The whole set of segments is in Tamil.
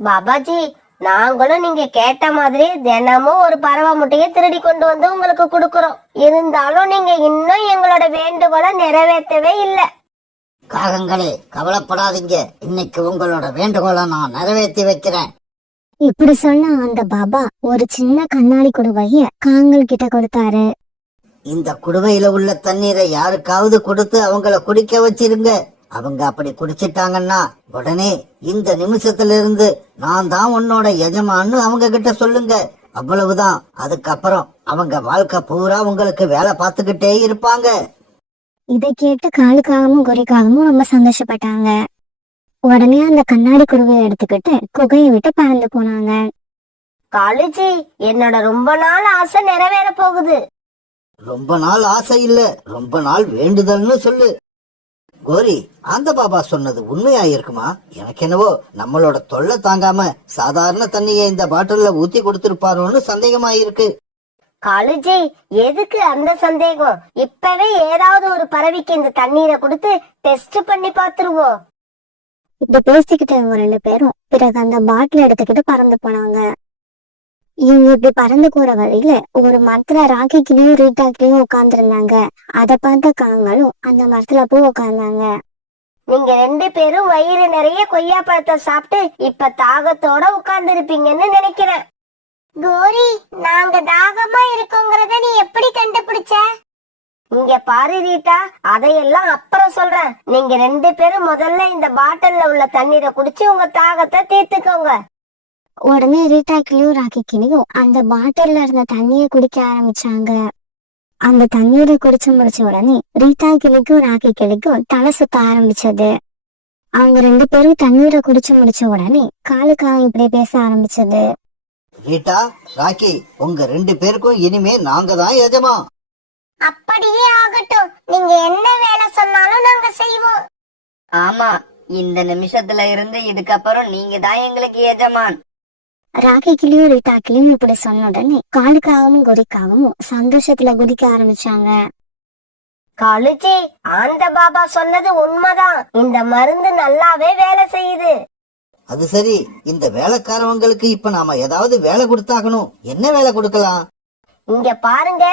பாபாஜி, நாங்களும் நீங்க கேட்ட மாதிரி தினமும் ஒரு பறவை முட்டையை திருடி கொண்டு வந்து உங்களுக்கு கொடுக்கறோம். இருந்தாலும் நீங்க இன்னும் எங்களோட வேண்டுகோளை நிறைவேற்றவே இல்லை. காகங்களே, கவலைப்படாதீங்க. இன்னைக்கு உங்களோட வேண்டுகோளை நான் நிறைவேற்றி வைக்கிறேன். இப்படி சொன்ன அந்த பாபா ஒரு சின்ன கண்ணாடி குடுவைய காங்கள் கிட்ட கொடுத்தாரு. இந்த குடுவையில உள்ள தண்ணீரை யாருக்காவது கொடுத்து அவங்கள குடிக்க வச்சிருங்க. அவங்க அப்படி குடிச்சிட்டாங்கன்னா உடனே இந்த நிமிஷத்துல இருந்து நான் தான் உன்னோட எஜமான்னு அவங்க கிட்ட சொல்லுங்க. அவ்வளவுதான். அதுக்கப்புறம் அவங்க வாழ்க்கை பூரா உங்களுக்கு வேலை பார்த்துக்கிட்டே இருப்பாங்க. இதை கேட்டு காலுக்காகவும் குறிக்காகவும் ரொம்ப சந்தோஷப்பட்டாங்க. உடனே அந்த கண்ணாடி குடுவையை எடுத்துக்கிட்டு குகையை விட்டு பறந்து போனாங்க. காலுஜி, என்னோட ரொம்ப நாள் ஆசை நிறைவேற போகுது. ரொம்ப நாள் ஆசை இல்ல, ரொம்ப நாள் வேண்டுதல்னு சொல்லு. கோரி, அந்த பாபா சொன்னது உண்மையா இருக்குமா? எனக்கு என்னவோ நம்மளோட தொல்லை தாங்காம சாதாரண தண்ணியை இந்த பாட்டில்ல ஊத்தி கொடுத்திருப்பாரோன்னு சந்தேகமா இருக்கு. காலுஜி, எதுக்கு அந்த சந்தேகம்? இப்பவே ஏதாவது ஒரு பறவைக்கு இந்த தண்ணீரை கொடுத்து டெஸ்ட் பண்ணி பாத்துருவோம். இப்படி பேசிக்கிட்டு இவங்க 2 பேரும் பிறகு அந்த பாட்டில் எடுத்துக்கிட்டு பறந்து போனாங்க. இவங்க இப்படி பறந்து போற வழியில ஒரு மரத்துல ராக்கிக்கிலயும் ரீட்டாக்கிலயும் உட்கார்ந்து இருந்தாங்க. அதை பார்த்த காங்களும் அந்த மரத்துல போய் உட்கார்ந்தாங்க. நீங்க 2 பேரும் வயிறு நிறைய கொய்யா பழத்தை சாப்பிட்டு இப்ப தாகத்தோட உட்கார்ந்து இருப்பீங்கன்னு நினைக்கிறேன். கோரி, நாங்க தாகமா இருக்கோங்கிறத நீ எப்படி கண்டுபிடிச்ச? இங்க பாரு ரீட்டா, அதையெல்லாம் அப்புறம் சொல்றேன். நீங்க 2 பேரும் முதல்ல இந்த பாட்டில்ல உள்ள தண்ணீரை குடிச்சு உங்க தாகத்தை தீர்த்துக்கோங்க. உடனே ரீட்டாக்கிலயும் ராக்கிக்கிலையும் அந்த பாட்டில்ல இருந்த தண்ணிய குடிக்க ஆரம்பிச்சாங்க. அந்த தண்ணீரை குடிச்சு முடிச்ச உடனே ரீட்டாக்கிளிக்கும் ராக்கிக்கிளிக்கும் தலை சுத்த ஆரம்பிச்சது. அவங்க 2 பேரும் தண்ணீரை குடிச்சு முடிச்ச உடனே காலுக்காக இப்படி பேச ஆரம்பிச்சது. ரீட்டா, ராக்கி, உங்க 2 பேருக்கும் இனிமே நாங்க தான் எஜமா. அப்படியே ஆகட்டும். நீங்க என்ன வேலை சொன்னாலும் நாங்க செய்வோம். ஆமா, இந்த நிமிஷத்துல இருந்து இதுக்கப்புறம் நீங்க தான் எங்களுக்கு எஜமான். ராக்கிக்கிளியும் ரீட்டாக்கிலையும் இப்படி சொன்ன உடனே காலுக்காகவும் குறிக்காகவும் சந்தோஷத்துல குதிக்க ஆரம்பிச்சாங்க. காலுஜி, ஆந்த பாபா சொன்னது உண்மைதான். இந்த மருந்து நல்லாவே வேலை செய்யுது. அது சரி, இந்த வேலைக்காரவங்களுக்கு இப்ப நாம ஏதாவது வேலை கொடுத்தாகணும். என்ன வேலை கொடுக்கலாம்? இங்க பாருங்க,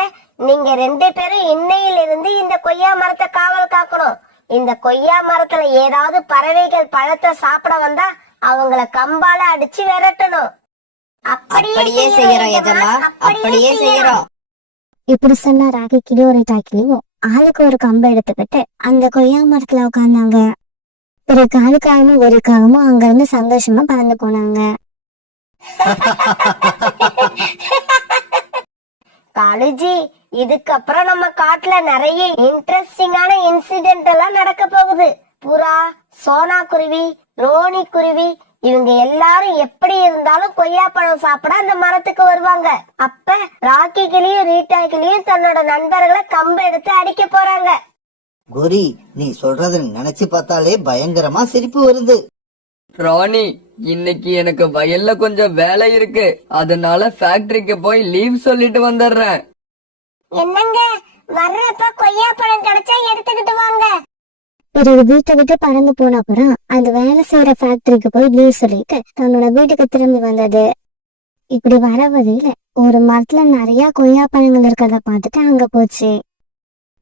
நீங்க 2 பேரும் இன்னையிலிருந்து இந்த கொய்யா மரத்தை காவல் காக்கணும். இந்த கொய்யா மரத்துல ஏதாவது பறவைகள் பழத்தை சாப்பிட வந்தா அவங்கள கம்பால அடிச்சு விரட்டணும். அப்படியே செய்யறோம் எஜமா, அப்படியே செய்யறோம். இப்படி சொன்ன ராக்கிக்கிளியும் ரீட்டாக்கிலையும் ஆளுக்கு ஒரு கம்பை எடுத்துக்கிட்டு அந்த கொய்யா மரத்துல உட்கார்ந்தாங்க. பிறகு காலுக்காகவும் குறிக்காகவும் அங்க இருந்து சந்தோஷமா பறந்து போனாங்க. காலுஜி, இதுக்கப்புறம் நம்ம காட்டுல நிறைய இன்ட்ரெஸ்டிங்கான இன்சிடென்ட் எல்லாம் நடக்க போகுது. புறா, சோனா குருவி, ரோனி குருவி இவங்க எல்லாரும் எப்படி இருந்தாலும் கொய்யா பழம் சாப்பிட அந்த மரத்துக்கு வருவாங்க. அப்ப ராக்கிகிளியும் ரீட்டாக்கிளியும் தன்னோட நண்பர்களை கம்பு எடுத்து அடிக்க போறாங்க. கோரி, நீ சொல்றத நினைச்சு பார்த்தாலே பயங்கரமா சிரிப்பு வருது. ராணி, இன்னைக்கு எனக்கு வயல்ல கொஞ்சம் வேலை இருக்கு, அதனால ஃபேக்டரிக்கு போய் லீவ் சொல்லிட்டு வந்துடுறேன். என்னங்க, வர்றப்ப கொய்யா பழம் கிடைச்சா எடுத்துக்கிட்டு வாங்க. பிறகு வீட்டை விட்டு பறந்து போன அப்புறம் அது வேலை செய்யற ஃபேக்டரிக்கு போய் லீவ் சொல்லிட்டு தன்னோட வீட்டுக்கு திரும்பி வந்தது. இப்படி வர வழியில ஒரு மரத்துல நிறைய கொய்யா பழங்கள் இருக்கிறத பார்த்துட்டு அங்க போச்சு.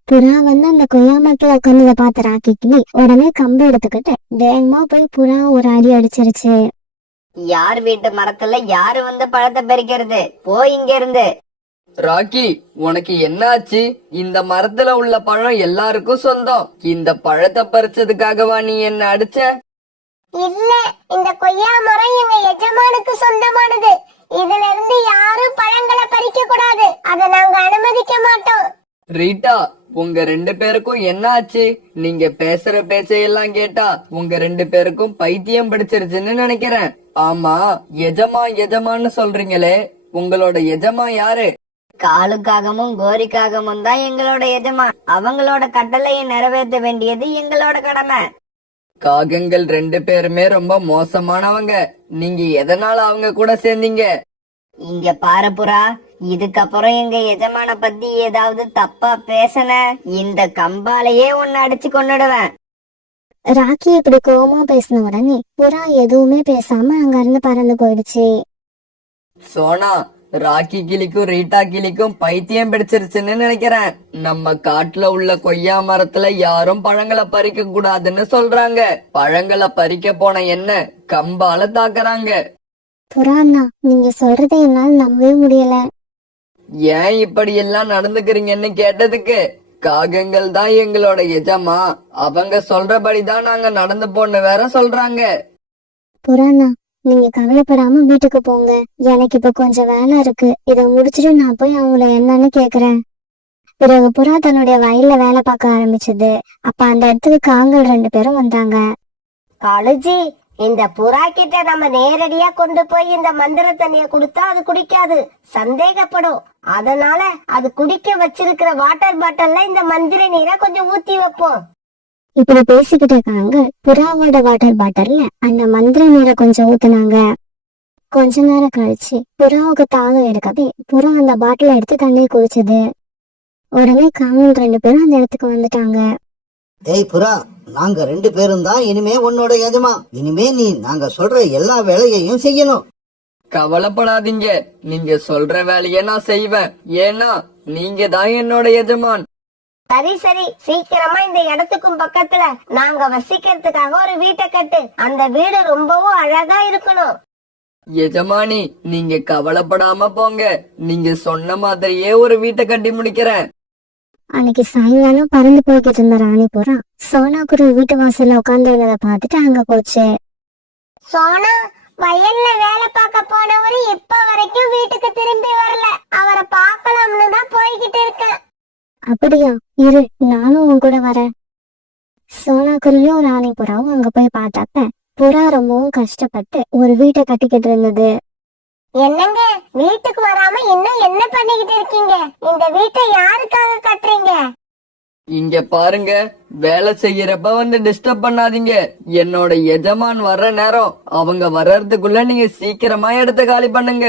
புறா வந்து அந்த கொய்யா மரத்துல உட்காந்து பார்த்த ராக்கிக்கிளி உடனே கம்பு எடுத்துக்கிட்டு வேகமா போய் புறா ஒரு அடி அடிச்சிருச்சு. யார் வீட்டு மரத்துல யாரு வந்து பழத்தை பறிக்கிறது? போய் இங்க இருந்து. ராக்கி, உனக்கு என்ன ஆச்சு? இந்த மரத்துல உள்ள பழம் எல்லாருக்கும் சொந்தம். இந்த பழத்தை பறிச்சதுக்காகவா நீ என்ன அடிச்ச? இல்ல, இந்த கொய்யா மரம் எங்க எஜமானுக்கு சொந்தமானது. இதுல இருந்து யாரும் பழங்களை பறிக்க கூடாது. அதை நாங்க அனுமதிக்க மாட்டோம். ரீட்டா, உங்க 2 பேருக்கும் என்ன ஆச்சு? நீங்க பேசுற பேச்சையெல்லாம் கேட்டா உங்க 2 பேருக்கும் பைத்தியம் பிடிச்சிருச்சுன்னு நினைக்கிறேன். ஆமா, எஜமான்னு சொல்றீங்களே, உங்களோட எஜமா யாரு? காலுக்காகவும் கோரிக்காகவும் தான் எங்களோட எஜமான். அவங்களோட கட்டளையை நிறைவேற்ற வேண்டியது எங்களோட கடமை. காகங்கள் 2 பேருமே ரொம்ப மோசமானவங்க. நீங்க எதனால அவங்க கூட சேர்ந்தீங்க? இங்க பாரு புறா, இதுக்கப்புறம் எங்க எஜமான பத்தி ஏதாவது தப்பா பேசன இந்த கம்பாலேயே உன்னை அடிச்சு கொண்டுடுவேன். ராக்கி இப்படி கோவமா பேசின உடனே புறா எதுவுமே பேசாம அங்க இருந்து பறந்து போயிடுச்சு. சோனா, ராக்கி கிளிக்கும் ரீட்டா கிளிக்கும் பைத்தியம் பிடிச்சிருச்சுன்னு நினைக்கிறேன். நம்ம காட்டுல உள்ள கொய்யா மரத்துல யாரும் பழங்களை பறிக்க கூடாதுன்னு சொல்றாங்க. பழங்களை பறிக்க போன என்ன கம்பால தாக்குறாங்க. புறா அண்ணா, நீங்க சொல்றதை என்னால நம்பவே முடியல. ஏன் இப்படி எல்லாம் நடந்துக்கிறீங்கன்னு கேட்டதுக்கு, காகங்கள் தான் எங்களோட எஜமா, அவங்க சொல்றபடிதான் நாங்க நடந்து போன்னு வேற சொல்றாங்க. புறா அண்ணா, நீங்க கவலைப்படாம வீட்டுக்கு போங்க. எனக்கு இப்ப கொஞ்சம் வேலை இருக்கு. இத முடிச்சிட்டு நான் போய் அவங்கள என்னன்னு கேக்குறேன். பிறகு புறா தன்னுடைய வயல்ல வேலை பார்க்க ஆரம்பிச்சது. அப்ப அந்த இடத்துக்கு காங்கள் 2 பேரும் வந்தாங்க. காலுஜி, இந்த புறா கிட்ட நம்ம நேரடியா கொண்டு போய் இந்த மந்திர தண்ணிய குடுத்தா அது குடிக்காது, சந்தேகப்படும். அதனால அது குடிக்க வச்சிருக்கிற வாட்டர் பாட்டில்ல இந்த மந்திர நீரை கொஞ்சம் ஊத்தி வைப்போம். இப்படி பேசிக்கிட்டு காங்கள் புறாவோட வாட்டர் பாட்டில்ல அந்த மந்திர நீரை கொஞ்சம் ஊத்துனாங்க. கொஞ்ச நேரம் கழிச்சு புறாவுக்கு தாகம் எடுக்கவே புறா அந்த பாட்டில எடுத்து தண்ணியை குடிச்சது. உடனே காங்கள் 2 பேரும் அந்த இடத்துக்கு வந்துட்டாங்க. டேய் புறா, நாங்க 2 பேரும் தான் இனிமே உன்னோட எஜமா. இனிமே நீ நாங்க சொல்ற எல்லா வேலையையும் செய்யணும். கவலைப்படாதீங்க, நீங்க சொல்ற வேலையை நான் செய்வேன். ஏன்னா நீங்க தான் என்னோட எஜமான். சரி சரி, சீக்கிரமா இந்த இடத்துக்கும் பக்கத்துல நாங்க வசிக்கிறதுக்காக ஒரு வீட்டை கட்டு. அந்த வீடு ரொம்பவும் அழகா இருக்கணும். எஜமானி, நீங்க கவலைப்படாம போங்க. நீங்க சொன்ன மாதிரியே ஒரு வீட்டை கட்டி முடிக்கிறேன். அன்னைக்கு சாயங்காலம் பறந்து போய்கிட்டு இருந்த ராணி புறா சோனா குருவி வீட்டு வாசல்ல உட்கார்ந்து இருந்ததை பார்த்துட்டு அங்க போச்சு. சோனா, வயல்ல வேலை பார்க்க போனவரு இப்ப வரைக்கும் வீட்டுக்கு திரும்பி வரல. அவரை பார்க்கலாம்னு தான் போய்கிட்டு இருக்கேன். அப்படியா, இரு நானும் உன் கூட வரேன். சோனா குருவியும் ராணி புறாவும் அங்க போய் பார்த்தப்ப புறா ரொம்பவும் கஷ்டப்பட்டு ஒரு வீட்டை கட்டிக்கிட்டு இருந்தது. என்னங்க, வீட்டுக்கு வராம இன்னும் என்ன பண்ணிக்கிட்டு இருக்கீங்க? இந்த வீட்டை யாருக்காக கட்டுறீங்க? இங்க பாருங்க, வேலை செய்யறப்ப வந்து டிஸ்டர்ப் பண்ணாதீங்க. என்னோட எஜமான் வர்ற நேரம், அவங்க வர்றதுக்குள்ள நீங்க சீக்கிரமா இடத்த காலி பண்ணுங்க.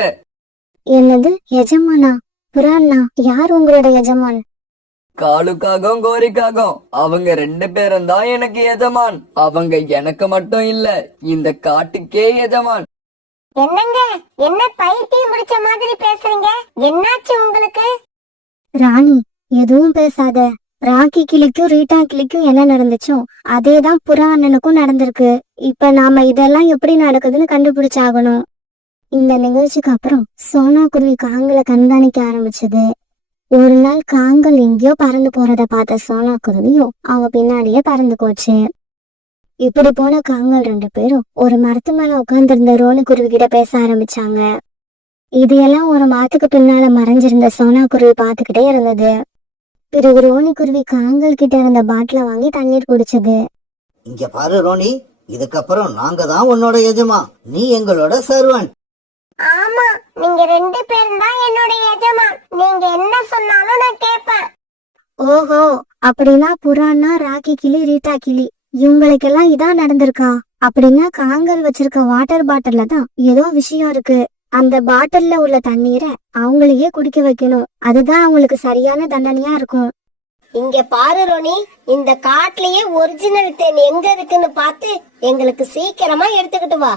என்னது எஜமானா? புறா அண்ணா, யார் உங்களோட எஜமான்? காலுக்காகவும் கோரிக்காகவும் அவங்க 2 பேரும் தான் எனக்கு எஜமான். அவங்க எனக்கு மட்டும் இல்ல, இந்த காட்டுக்கே எஜமான். என்னங்க, என்ன பைத்தியம் முடிச்ச மாதிரி பேசுறீங்க? என்னாச்சு உங்களுக்கு? ராணி, எதுவும் பேசாத. ராக்கி கிளிக்கும் ரீட்டா கிளிக்கும் என்ன நடந்துச்சோ அதேதான் புறா அண்ணனுக்கும் நடந்திருக்கு. இப்ப நாம இதெல்லாம் எப்படி நடக்குதுன்னு கண்டுபிடிச்சாகணும். இந்த நிகழ்ச்சிக்கு அப்புறம் சோனா குருவி காங்களை கண்காணிக்க ஆரம்பிச்சது. ஒரு நாள் காங்கள் எங்கேயோ பறந்து போறத பார்த்த சோனா குருவியும் அவங்க பின்னாடியே பறந்து போச்சு. இப்படி போன காங்கள் 2 பேரும் ஒரு மரத்து மேல உட்கார்ந்து இருந்த ரோனி குருவி கிட்ட பேச ஆரம்பிச்சாங்க. இதையெல்லாம் ஒரு மரத்துக்கு பின்னால மறைஞ்சிருந்த சோனா குருவி பாத்துக்கிட்டே இருந்தது. பிறகு ரோனி குருவி காங்கள் கிட்ட இருந்த பாட்டில வாங்கி தண்ணீர் குடிச்சது. இங்க பாரு ரோனி, இதுக்கப்புறம் நாங்க தான் உன்னோட எஜமா, நீ எங்களோட சர்வன். ஆமா, நீங்க 2 பேரும் தான் என்னோட எஜமான். நீங்க என்ன சொன்னாலும் நான் கேட்பேன். ஓஹோ, அப்படின்னா புறான்னா ராக்கி கிளி ரீட்டா கிளி இவங்களுக்கெல்லாம் இதான் நடந்திருக்கா? அப்படின்னா காங்கள் வச்சிருக்க வாட்டர் பாட்டில்ல தான் ஏதோ விஷயம் இருக்கு. அந்த பாட்டில்ல உள்ள தண்ணீரை அவங்களையே குடிக்க வைக்கணும். அதுதான் அவங்களுக்கு சரியான தண்டனையா இருக்கும். இங்க பாரு ரோனி, இந்த காட்டுலயே ஒரிஜினல் தேன் எங்க இருக்குன்னு பார்த்து எங்களுக்கு சீக்கிரமா எடுத்துக்கிட்டு வா.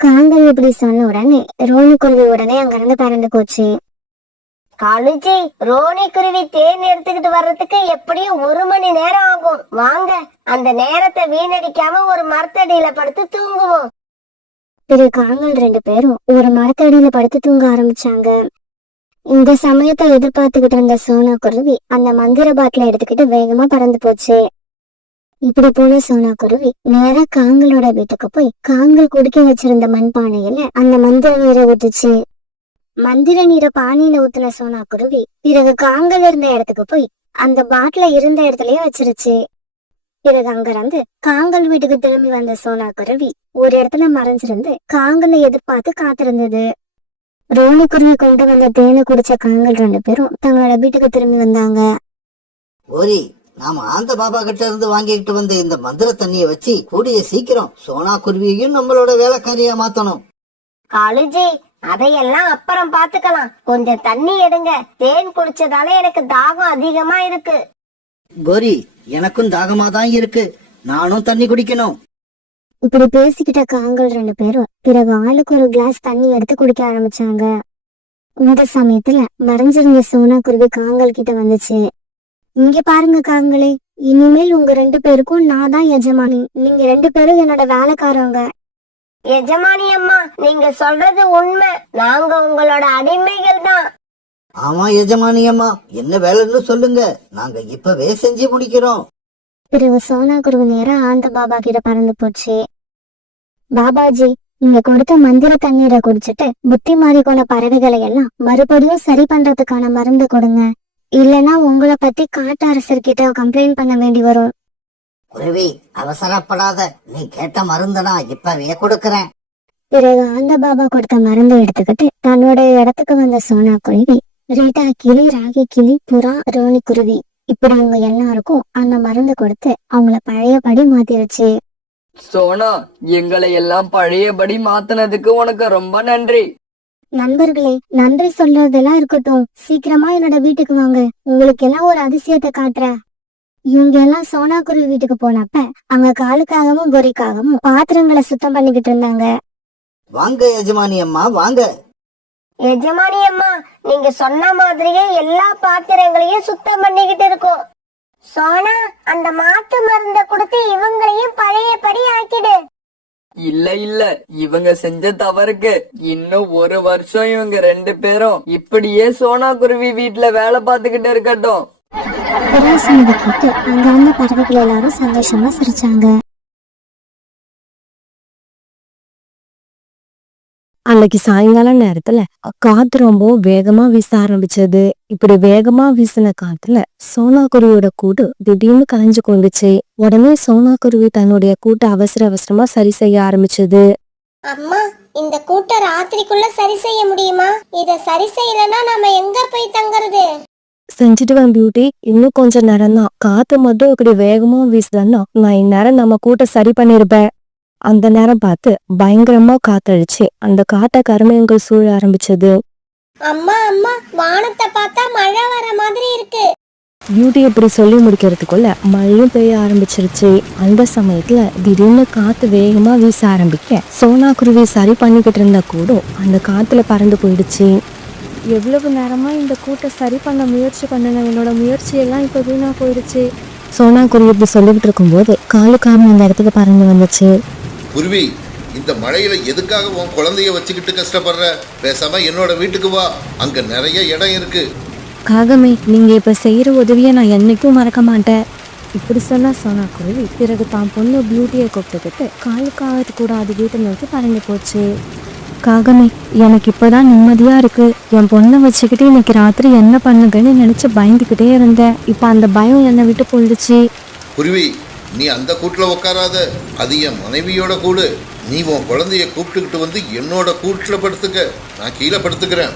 காங்கள் இப்படி சொன்ன உடனே ரோனி குருவி உடனே அங்க இருந்து பறந்து போச்சு. காலுஜி, ரோனி குருவி தேன் எடுத்துக்கிட்டு வர்றதுக்கு எப்படியும் 1 மணி நேரம் ஆகும். வாங்க, அந்த நேரத்தை வீணடிக்காம ஒரு மரத்தடியில படுத்து தூங்குவோம். பிறகு காங்கள் 2 பேரும் ஒரு மரத்தடியில படுத்து தூங்க ஆரம்பிச்சாங்க. இந்த சமயத்தை எதிர்பார்த்துக்கிட்டு இருந்த சோனா குருவி அந்த மந்திர பாட்டில எடுத்துக்கிட்டு வேகமா பறந்து போச்சு. இப்படி போன சோனா குருவி நேரா காங்களோட வீட்டுக்கு போய் காங்கள் குடிக்க வச்சிருந்த மண்பானையில அந்த மந்திர நீரை ஊத்துச்சு. மந்திர நீரை பானையில ஊத்துன சோனா குருவி பிறகு காங்கள் இருந்த இடத்துக்கு போய் அந்த பாட்டில இருந்த இடத்துலயே வச்சிருச்சு. பிறகு அங்கிருந்து காங்கள் வீட்டுக்கு திரும்பி வந்த சோனா குருவி ஒரு இடத்துல மறைஞ்சிருந்து காங்களை எதிர்பார்த்து காத்திருந்தது. ரோனி குருவி கொண்டு வந்த தேனை குடிச்ச காங்கள் 2 பேரும் தங்களோட வீட்டுக்கு திரும்பி வந்தாங்க. ஓரி, நாம ஆந்த பாபா கிட்ட இருந்து வாங்கிட்டு வந்த இந்த மந்திர தண்ணிய வச்சு கூடிய சீக்கிரம் சோனா குருவியையும் நம்மளோட வேலைக்காரியா மாத்தணும். காலுஜி, அதையெல்லாம் அப்புறம் பாத்துக்கலாம். கொஞ்சம் தண்ணி எடுங்க. தேன் குடிச்சதால எனக்கு தாகம் அதிகமா இருக்கு. கோரி, எனக்கும் தாகமா தான் இருக்கு. நானும் தண்ணி குடிக்கணும். இப்படி பேசிக்கிட்ட காங்கள் 2 பேரும் பிறகு ஆளுக்கு ஒரு கிளாஸ் தண்ணி எடுத்து குடிக்க ஆரம்பிச்சாங்க. இந்த சமயத்துல மறைஞ்சிருந்த சோனா குருவி காங்கள் கிட்ட வந்துச்சு. இங்க பாருங்க காங்களே, இனிமேல் உங்க 2 பேருக்கும் நான் தான் எஜமானி. நீங்க 2 பேரும் என்னோட வேலைக்காரங்க. எஜமானி அம்மா, நீங்க சொல்றது உண்மை. நாங்க உங்களோட அடிமைகள் தான். ஆமா எஜமானி அம்மா, என்ன வேலைன்னு சொல்லுங்க, நாங்க இப்பவே செஞ்சு முடிக்கிறோம். பிறகு சோனா குருவி நேரா ஆந்த பாபா கிட்ட பறந்து போச்சு. பாபாஜி, நீங்க கொடுத்த மந்திர தண்ணீரை குடிச்சிட்டு புத்தி மாறி போன பறவைகளை எல்லாம் மறுபடியும் சரி பண்றதுக்கான மருந்து கொடுங்க. இல்லனா உங்களை பத்தி காட்டு அரசர்கிட்ட கம்ப்ளைண்ட் பண்ண வேண்டி வரும். குருவி, அவசரப்படாத, நீ கேட்ட மருந்து நான் இப்பவே கொடுக்கறேன். பிறகு ஆந்த பாபா கொடுத்த மருந்து எடுத்துக்கிட்டு தன்னோட இடத்துக்கு வந்த சோனா குருவி ரீட்டா கிளி, ராகி கிளி, புறா, ரோனி குருவி இப்படி இவங்க எல்லாருக்கும் அந்த மருந்து கொடுத்து அவங்கள பழையபடி மாத்திருச்சு. சோனா, எங்களை எல்லாம் பழையபடி மாத்தினதுக்கு உனக்கு ரொம்ப நன்றி. நண்பர்களே, நன்றி சொல்றதெல்லாம் இருக்கட்டும், சீக்கிரமா என்னோட வீட்டுக்கு வாங்க, உங்களுக்கு எல்லாம் ஒரு அதிசயத்தை காட்டுறேன். இவங்க எல்லாம் சோனா குருவி வீட்டுக்கு போனப்ப அங்க காலுக்காகவும் கோரிக்காகவும் பாத்திரங்களை சுத்தம் பண்ணிக்கிட்டு இருந்தாங்க. வாங்க எஜமானி அம்மா, வாங்க. எஜமானி அம்மா, நீங்க சொன்ன மாதிரியே எல்லா பாத்திரங்களையும் சுத்தம் பண்ணிக்கிட்டு இருக்கோம். சோனா, அந்த மாத்து மருந்த கொடுத்து இவங்களையும் பழையபடி ஆக்கிடு. இல்ல இல்ல, இவங்க செஞ்ச தவறுக்கு இன்னும் 1 வருஷம் இவங்க 2 பேரும் இப்படியே சோனா குருவி வீட்டுல வேலை பார்த்துக்கிட்டு இருக்கட்டும். புறா சொன்னதை கேட்டு அங்க இருந்த பறவைகள் எல்லாரும் சந்தோஷமா சிரிச்சாங்க. அன்னைக்கு சாயங்காலம் நேரத்துல காத்து ரொம்ப வேகமா வீச ஆரம்பிச்சது. இப்படி வேகமா வீசின காத்துல சோனா குருவியோட கூடு திடீர்னு கலைஞ்சு கொண்டுச்சு. உடனே சோனா குருவி தன்னுடைய கூட்டை அவசரமா சரி செய்ய ஆரம்பிச்சது. அம்மா, இந்த கூட்ட ராத்திரிக்குள்ள சரி செய்ய முடியுமா? இத சரி செய்யலன்னா நாம எங்க போய் தங்குறது? செஞ்சுடுவேன் பியூட்டி, இன்னும் கொஞ்சம் நேரம் தான். காத்து மட்டும் இப்படி வேகமா வீசுதன்னா நான் இந்நேரம் நம்ம கூட்டை சரி பண்ணிருப்பேன். அந்த நேரம் பார்த்து பயங்கரமா காத்தடிச்சு அந்த காட்டை கருமேகங்கள் சூழ ஆரம்பிச்சது. அம்மா அம்மா, வானத்தை பார்த்தா மழை வர மாதிரி இருக்கு. பியூட்டி இப்படி சொல்லி முடிக்கிறதுக்குள்ள மழையும் பெய்ய ஆரம்பிச்சிருச்சு. அந்த சமயத்துல திடீர்னு காத்து வேகமா வீச ஆரம்பிக்க சோனா குருவி சரி பண்ணிக்கிட்டு இருந்த கூடும் அந்த காத்துல பறந்து போயிடுச்சு. எவ்வளவு நேரமா இந்த கூட்டை சரி பண்ண முயற்சி பண்ணின என்னோட முயற்சியெல்லாம் இப்ப வீணா போயிடுச்சு. சோனா குருவி இப்படி சொல்லிக்கிட்டு இருக்கும்போது காலுக்காம அந்த இடத்துக்கு பறந்து வந்துச்சு. குருவி, இந்த மழையில எதுக்காக உன் குழந்தைய வச்சுக்கிட்டு கஷ்டப்படுற? பேசாம என்னோட வீட்டுக்கு வா, அங்க நிறைய இடம் இருக்கு. காகமே, நீங்க இப்ப செய்யற உதவியை நான் என்னைக்கும் மறக்க மாட்டேன். இப்படி சொன்னா சோனா குருவி பிறகு தான் பொண்ணு பியூட்டியை கூப்பிட்டுக்கிட்டு காலுக்காவது கூட அது வீட்டை நோக்கி பறந்து போச்சு. காகமே, எனக்கு இப்பதான் நிம்மதியா இருக்கு. என் பொண்ணை வச்சுக்கிட்டு இன்னைக்கு ராத்திரி என்ன பண்ணுங்கன்னு நினைச்சு பயந்துகிட்டே இருந்தேன். இப்ப அந்த பயம் என்னை விட்டு போயிடுச்சு. குருவி, நீ அந்த கூட்டுல உட்காராத, அது என் மனைவியோட கூடு. நீ உன் குழந்தைய கூப்பிட்டுக்கிட்டு வந்து என்னோட கூட்டுல படுத்துக்க, நான் கீழே படுத்துக்கிறேன்.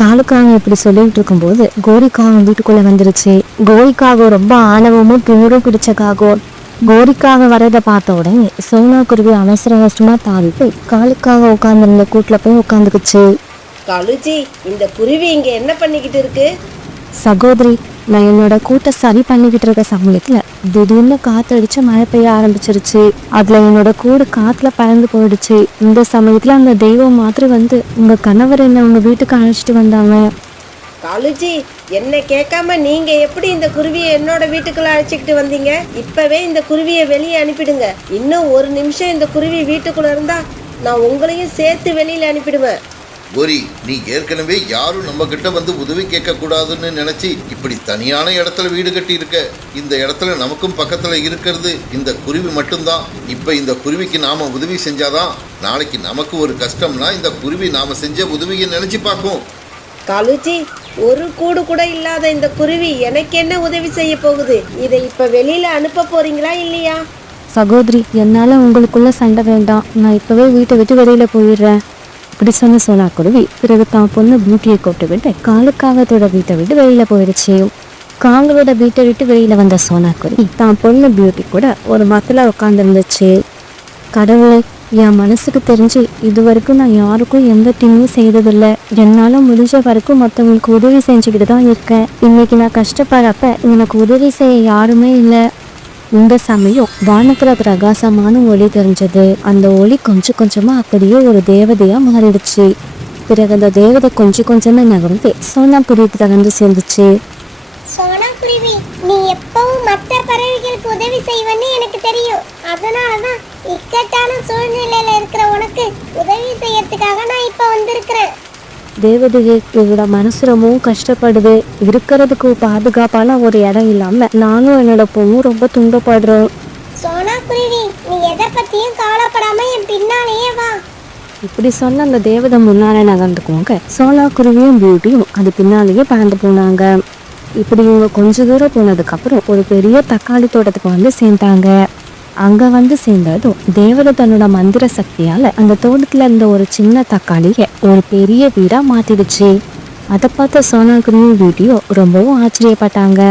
காலுக்காக இப்படி சொல்லிட்டு இருக்கும்போது கோரிக்காகம் வீட்டுக்குள்ள வந்துருச்சு. கோரிக்காகம் ரொம்ப ஆணவமும் திமிரும் பிடிச்ச காகம். கோரிக்காக வரதை பார்த்த உடனே சோனா குருவி அவசரமா தாவி போய் காலுக்காக உட்கார்ந்துருந்த கூட்டுல போய் உட்காந்துக்குச்சு. காலுஜி, இந்த குருவி இங்க என்ன பண்ணிக்கிட்டு இருக்கு? சகோதரி, நான் என்னோட கூட்டை சரி பண்ணிக்கிட்டு இருக்க சமயத்துல திடீர்னு காத்தடிச்சு மழை பெய்ய ஆரம்பிச்சிருச்சு. அதுல என்னோட கூடு காத்துல பறந்து போயிடுச்சு. இந்த சமயத்துல அந்த தெய்வம் மாதிரி வந்து உங்க கணவர் என்ன உங்க வீட்டுக்கு அழைச்சிட்டு வந்தாங்க. காலுஜி, என்ன கேட்காம நீங்க எப்படி இந்த குருவியை என்னோட வீட்டுக்குள்ள அழைச்சிக்கிட்டு வந்தீங்க? இப்பவே இந்த குருவியை வெளியே அனுப்பிடுங்க. இன்னும் 1 நிமிஷம் இந்த குருவி வீட்டுக்குள்ள இருந்தா நான் உங்களையும் சேர்த்து வெளியில அனுப்பிடுவேன். கோரி, நீ ஏற்கனவே யாரும் நம்ம கிட்ட வந்து உதவி கேட்க கூடாதுன்னு நினைச்சு இப்படி தனியான இடத்துல வீடு கட்டி இருக்க. இந்த இடத்துல நமக்கும் பக்கத்துல இருக்கிறது இந்த குருவி மட்டும்தான். இப்ப இந்த குருவிக்கு நாம உதவி செஞ்சாதான் நாளைக்கு நமக்கு ஒரு கஷ்டம்னா இந்த குருவி நாம செஞ்ச உதவியை நினைச்சு பார்க்கும். காலுஜி, ஒரு கூடு கூட இல்லாத இந்த குருவி எனக்கு என்ன உதவி செய்ய போகுது? இதை இப்ப வெளியில அனுப்ப போறீங்களா இல்லையா? சகோதரி, என்னால உங்களுக்குள்ள சண்டை வேண்டாம். நான் இப்பவே வீட்டை விட்டு வெளியில போயிடுறேன். இப்படி சொன்ன சோனா குருவி பிறகு தான் பொண்ணு பியூட்டியை கூப்பிட்டுக்கிட்டு காலுக்காகத்தோட வீட்டை விட்டு வெளியில போயிடுச்சு. காங்களோட வீட்டை விட்டு வெளியில வந்த சோனா குருவி தான் பொண்ணு பியூட்டி கூட ஒரு மரத்துல உட்கார்ந்து இருந்துச்சு. கடவுளை, என் மனசுக்கு தெரிஞ்சு இது வரைக்கும் நான் யாருக்கும் எந்த தீங்கும் செய்ததில்லை. என்னால முடிஞ்ச வரைக்கும் மற்றவங்களுக்கு உதவி செஞ்சுக்கிட்டு தான் இருக்கேன். இன்னைக்கு நான் கஷ்டப்படுறப்ப எனக்கு உதவி செய்ய யாருமே இல்லை. இந்த சமயம் வானத்துல பிரகாசமான ஒளி தெரிஞ்சது. அந்த ஒளி கொஞ்சம் கொஞ்சமா அப்படியே ஒரு தேவதையா மாறிடுச்சு. பிறகு அந்த தேவதை கொஞ்சம் கொஞ்சமா நகர்ந்து சோனாக்குருவிக்கு வந்து சேர்ந்துச்சு. சோனா குருவி, நீ எப்பவும் மற்ற பறவைகளுக்கு உதவி செய்வன்னு எனக்கு தெரியும். அதனாலதான் இக்கட்டான சூழ்நிலையில இருக்கிற உனக்கு உதவி செய்யறதுக்காக நான் இப்ப வந்திருக்கிறேன். தேவதையே, என்னோட மனசு ரொம்பவும் கஷ்டப்படுது. இருக்கிறதுக்கு பாதுகாப்பான ஒரு இடம் இல்லாம நானும் என்னோட பொண்ணும் ரொம்ப துன்பப்படுறோம். சோனா குருவி, நீ எதை பத்தியும் கவலைப்படாம என் பின்னாலேயே வா. இப்படி சொன்ன அந்த தேவதை முன்னாலே நகர்ந்துக்குவாங்க. சோனா குருவியும் பியூட்டியும் அது பின்னாலேயே பறந்து போனாங்க. இப்படி இவங்க கொஞ்ச தூரம் போனதுக்கு அப்புறம் ஒரு பெரிய தக்காளி தோட்டத்துக்கு வந்து சேர்ந்தாங்க. அங்க வந்து சேர்ந்ததும் தேவதை தன்னோட மந்திர சக்தியால அந்த தோட்டத்துல இருந்த ஒரு சின்ன தக்காளிய ஒரு பெரிய வீடா மாத்திடுச்சு. அதை பார்த்த சோனாக்குருவியும் பியூட்டியும் ரொம்பவும் ஆச்சரியப்பட்டாங்க.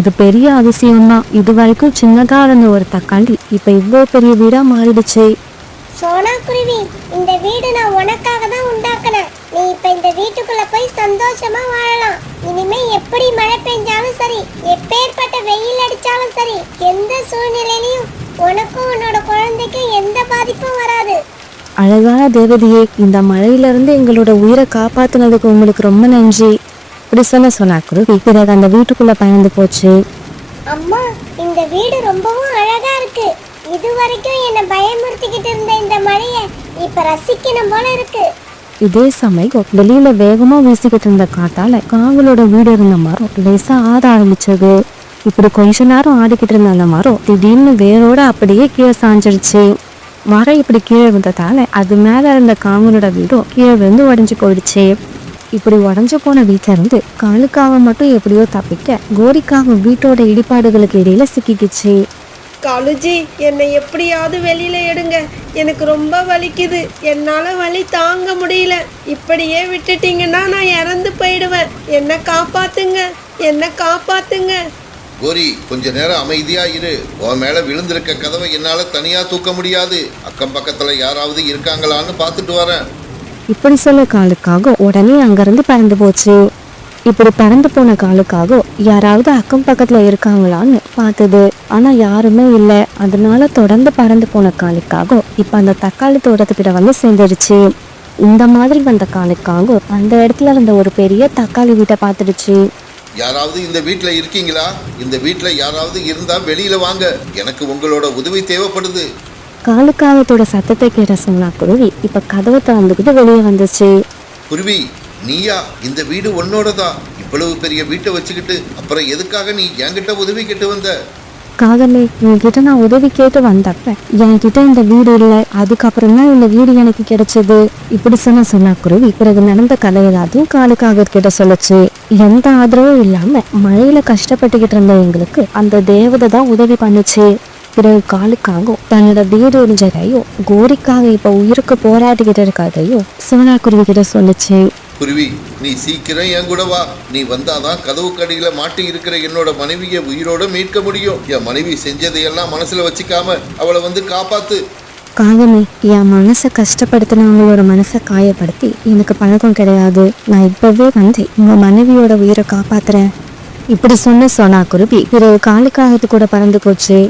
இது பெரிய அதிசயம்தான். இது வரைக்கும் சின்னதா இருந்த ஒரு தக்காளி இப்ப இவ்வளவு பெரிய வீடா மாறிடுச்சு. சோனா குருவி, இந்த வீடு நான் உனக்காக தான் உண்டாக்குனேன். நீ இப்ப இந்த வீட்டுக்குள்ள போய் சந்தோஷமா வாழலாம். இனிமே எப்படி மழை பெஞ்சாலும் சரி, எப்பேற்பட்ட வெயில் அடிச்சாலும் சரி, எந்த சூழ்நிலையிலும் உனக்கும் உன்னோட குழந்தைக்கும் எந்த பாதிப்பும் வராது. அழகான தேவதையே, இந்த மழையில இருந்து எங்களோட உயிரை காப்பாத்துனதுக்கு உங்களுக்கு ரொம்ப நன்றி. இப்படி சொன்ன சோனாக்குருவி பிறகு அந்த வீட்டுக்குள்ள பயந்து போச்சு. அம்மா, இந்த வீடு ரொம்பவும் அழகா இருக்கு. இது வரைக்கும் என்ன பயமுறுத்திக்கிட்டு இருந்த இந்த மழைய இப்ப ரசிக்கணும் போல இருக்கு. இதே சமயம் வெளியில வேகமா வீசிக்கிட்டு இருந்த காத்தால காவலோட வீடு இருந்த மரம் லேசா ஆட ஆரம்பிச்சது. இப்படி கொஞ்ச நேரம் ஆடிக்கிட்டு இருந்த அந்த மரம் திடீர்னு வேரோட அப்படியே கீழே சாஞ்சிருச்சு. மரம் இப்படி கீழே விழுந்ததால அது மேல இருந்த காவலோட வீடும் கீழே விழுந்து உடஞ்சு போயிடுச்சு. இப்படி உடஞ்சு போன வீட்டுல இருந்து காலுக்காக மட்டும் எப்படியோ தப்பிக்க கோரிக்காக வீட்டோட இடிபாடுகளுக்கு இடையில சிக்கிக்கிச்சு. காலுஜி, என்னை எப்படியாவது வெளியில எடுங்க. எனக்கு ரொம்ப வலிக்குது. என்னால வலி தாங்க முடியல. இப்படியே விட்டுட்டீங்கன்னா நான் இறந்து போயிடுவேன். என்ன காப்பாத்துங்க, என்ன காப்பாத்துங்க. கோரி, கொஞ்ச நேரம் அமைதியா இரு. உன் மேல விழுந்திருக்க கதவை என்னால தனியா தூக்க முடியாது. அக்கம் பக்கத்துல யாராவது இருக்காங்களான்னு பார்த்துட்டு வரேன். இப்படி சொல்ல காலுக்காக உடனே அங்கிருந்து பறந்து போச்சு. இப்படி பறந்து போன காலுக்காக யாராவது அக்கம் பக்கத்துல இருக்காங்களான்னு பார்த்தது. ஆனா யாருமே இல்லை. அதனால தொடர்ந்து பறந்து போன காலுக்காக இப்ப அந்த தக்காளி தோட்டத்துக்கிட்ட வந்து சேர்ந்துடுச்சு. இந்த மாதிரி வந்த காலுக்காக அந்த இடத்துல இருந்த ஒரு பெரிய தக்காளி வீட்டை பார்த்துடுச்சு. யாராவது இந்த வீட்ல இருக்கீங்களா? இந்த வீட்ல யாராவது இருந்தா வெளியில வாங்க. எனக்கு உங்களோட உதவி தேவைப்படுது. காலுக்காகத்தோட சத்தத்தை கேட்ட சோனாக்குருவி இப்ப கதவை திறந்துக்கிட்டு வெளியே வந்துச்சு. குருவி, நீயா? இந்த வீடு உன்னோடதா? இவ்வளவு பெரிய வீட்டை வச்சுக்கிட்டு அப்புறம் எதுக்காக நீ என்கிட்ட உதவி கேட்டு வந்த? காதலே, உன்கிட்ட நான் உதவி கேட்டு வந்தப்ப என்கிட்ட இந்த வீடு இல்லை. அதுக்கப்புறம் தான் இந்த வீடு எனக்கு கிடைச்சது. இப்படி சொன்ன சோனாக்குருவி பிறகு நடந்த கதை எல்லாத்தையும் காலுக்காக கிட்ட சொல்லுச்சு. எந்த ஆதரவும் இல்லாம மழையில கஷ்டப்பட்டுக்கிட்டு இருந்த எங்களுக்கு அந்த தேவதை தான் உதவி பண்ணுச்சு. பிறகு காலுக்காக தன்னோட வீடு இருந்ததையும் கோரிக்காக இப்ப உயிருக்கு போராடிக்கிட்டு இருக்காதையும் சோனாக்குருவி கிட்ட சொல்லுச்சு. குருவி, நீ சீக்கிரம் என் கூட வா. நீ வந்தாதான் கதவு கடியில மாட்டி இருக்கிற என்னோட மனைவியை உயிரோட மீட்க முடியும். என் மனைவி செஞ்சதையெல்லாம் மனசுல வச்சுக்காம அவளை வந்து காப்பாத்து. காகமே, என் மனசை கஷ்டப்படுத்தினவங்களோட மனசை காயப்படுத்தி எனக்கு பழக்கம் கிடையாது. நான் இப்பவே வந்து உங்க மனைவியோட உயிரை காப்பாத்துறேன். இப்படி சொன்ன சோனாக்குருவி பிறகு காலுக்காகத்து கூட பறந்து போச்சு.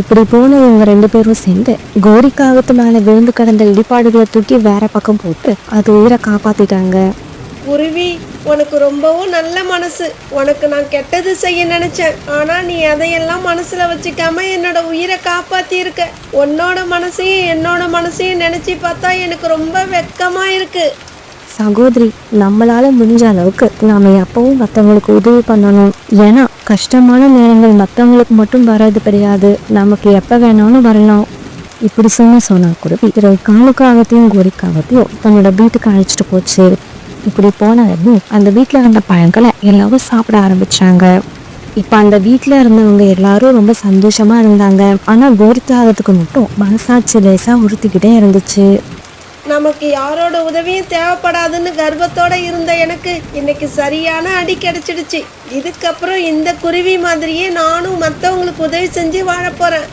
இப்படி போன இவங்க 2 பேரும் சேர்ந்து கோரிக்காகத்து மேல விழுந்து கிடந்த இடிபாடுகளை தூக்கி வேற பக்கம் போட்டு அது உயிரை காப்பாத்திட்டாங்க. குருவி, உனக்கு ரொம்பவும் நல்ல மனசு. உனக்கு நான் கெட்டது செய்ய நினைச்சேன். ஆனா நீ அதையெல்லாம் மனசுல வச்சுக்காம என்னோட உயிரை காப்பாத்தி இருக்க. உன்னோட மனசையும் என்னோட மனசையும் நினைச்சு பார்த்தா எனக்கு ரொம்ப வெக்கமா இருக்கு. சகோதரி, நம்மளால முடிஞ்ச அளவுக்கு நாம எப்பவும் மற்றவங்களுக்கு உதவி பண்ணணும். ஏன்னா கஷ்டமான நேரங்கள் மற்றவங்களுக்கு மட்டும் வராது கிடையாது, நமக்கு எப்ப வேணாலும் வரலாம். இப்படி சொன்ன சோனாக்குருவி பிறகு காலுக்காகத்தையும் கோரிக்காகத்தையும் தன்னோட வீட்டுக்கு அழைச்சிட்டு போச்சு. இப்படி போனதும் அந்த வீட்டுல இருந்த பழங்களை எல்லாரும் சாப்பிட ஆரம்பிச்சாங்க. இப்ப அந்த வீட்டுல இருந்தவங்க எல்லாரும் ரொம்ப சந்தோஷமா இருந்தாங்க. ஆனா கோரிக்காகத்துக்கு மட்டும் மனசாட்சி லேசா உறுத்திக்கிட்டே இருந்துச்சு. நமக்கு யாரோட உதவியும் தேவைப்படாதுன்னு கர்வத்தோட இருந்த எனக்கு இன்னைக்கு சரியான அடி கிடைச்சிடுச்சு. இதுக்கப்புறம் இந்த குருவி மாதிரியே நானும் மற்றவங்களுக்கு உதவி செஞ்சு வாழ போறேன்.